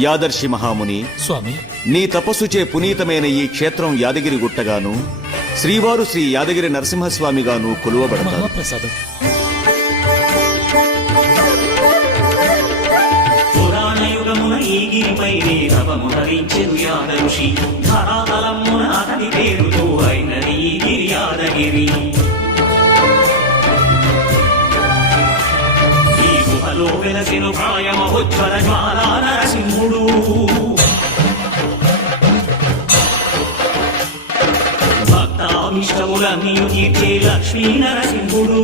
యాదర్శి మహాముని, స్వామి, నీ తపస్సుచే పునీతమైన ఈ క్షేత్రం యాదగిరి గుట్టగాను, శ్రీవారు శ్రీ యాదగిరి నరసింహస్వామిగాను కొలువబడతారు. మహాప్రసాదం. పురాణయుగమున ఈ గిరిపైనే తపమునరించెను యాదఋషి. ధరాతలమున అతని పేరుతో అయినది ఈ గిరి యాదగిరి. ఈ గుహలో వెలసెను కాయమహోజ్వల జ్వాలా నరసింహుడు. భక్తాభిష్టములన్నీ తీర్చే లక్ష్మీ నరసింహుడు.